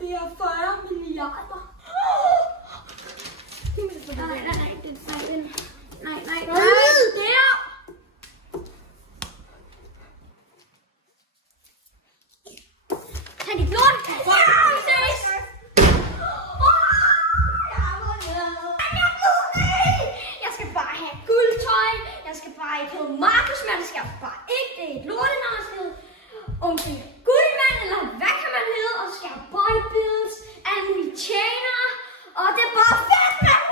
Det er 40 milliarder. Nej. Der! Tag dit lort! Ja, vi ses! Jeg skal bare have guldtøj. Jeg skal bare ikke hedde Markus, men jeg skal bare ikke det et lortenavn. Jeg skal hedde Onkel Guldmand, eller hvad kan man hedde? Og så skal jeg bodybuilds, alle mulige tjenere. Og det er bare fedt, mand!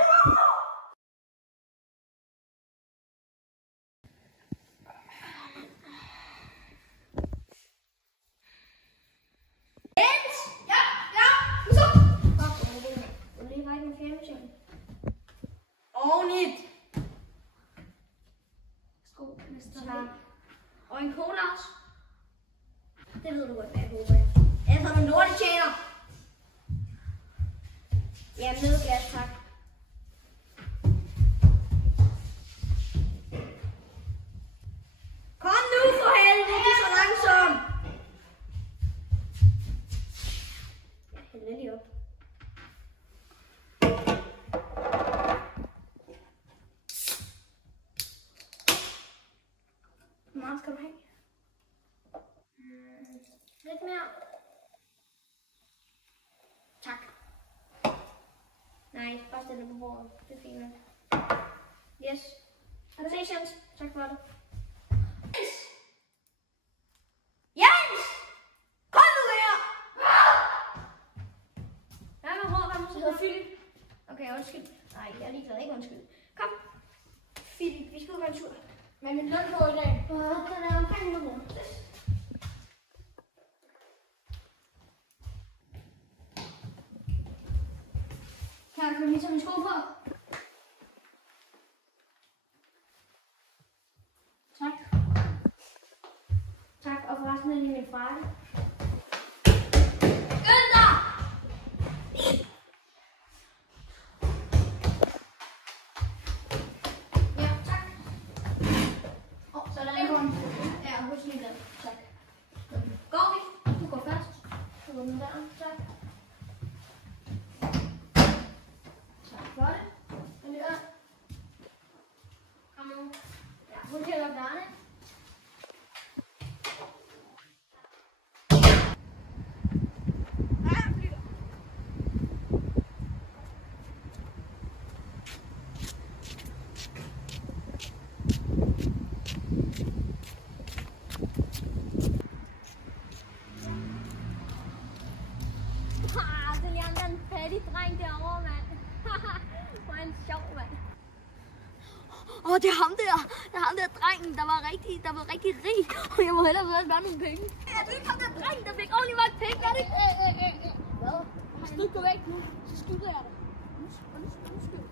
Ordentligt. Sko, og en cola også. Det ved du godt, hvad jeg håber. Ellers har du lortetjener. Ja, med gas, tak. Kom nu for helvede, du er så langsom. Jeg hælder lige op. Hvor meget skal du have? Lidt mere. Tak. Nej, bare stille det på bordet. Det er fint nok. Yes. Se, Jens. Tak for det. Jens! Kom nu her! Hvad med hård? Hvad må hedder Philip? Okay, undskyld. Nej, jeg er ligeglad. Ikke undskyld. Kom. Philip, vi skal ud på en tur. Men min løn går i dag. Den er omkring 100 kroner. Kan jeg lige tage min sko på? Tak. Tak, og forresten er lige min frakke. Günther! Ja, tak. Så er der en. Ja, husk lige den. Tak. Går vi? Du går først. Så går den der. Tak. Tak for det. Den der. Kom nu. Ja, hun kan lukke dørene. Det er en fattig dreng derovre, mand. Hvor er han sjov, mand. Det er ham der. Det er ham der drengen, der var rigtig rig. Og jeg må hellere være nogle penge. Ja, det er ikke ham der dreng, der fik ordentligt mange penge, er det ikke? Hvad? Hvis du ikke går væk nu, så skyder jeg dig. Undskyld.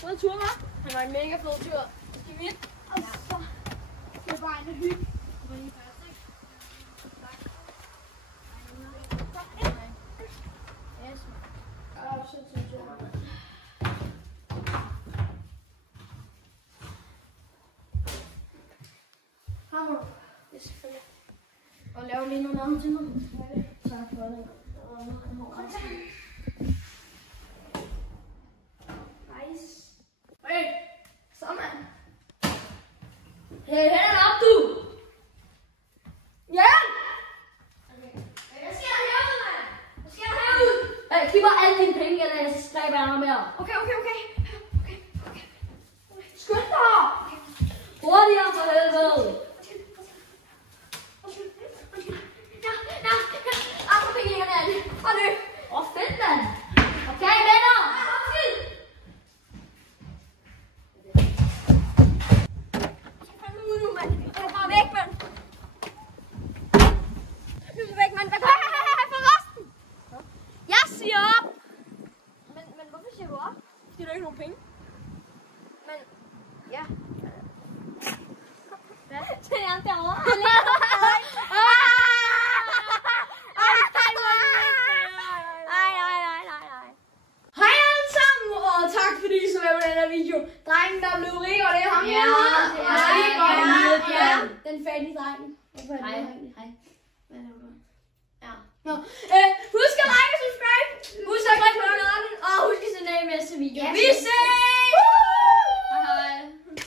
Fed tur, hva'? Det var en mega fed tur. Skal vi ind? Og så skal vi bare ind og hygge. Yes. Har du? Det er selvfølgelig. Og lave lige noget andet til mig. Tak for det. Nice. Hey, så mand. Hey, hænd op du. Ja! Hvad sker der herude, mand? Hvad sker der herude? Hey, giv mig alle dine penge, eller så stræber jeg ham her. Okay. Skynd dig! Hurtigere for helvede! Åh, fedt, mand! Okay, venner! Kom nu, mand! Kom væk, mand! Du er væk, mand! Hvad gør jeg for resten? Jeg siger op! Men hvorfor siger du op? Fordi du ikke nogen penge. Men, ja. Hvad? Det er ham derovre. Hej alle sammen, og tak fordi I så med på den her video. Drengen, der blev rig, og det er ham her. Ja, det er Ja, den fattige dreng. Hej.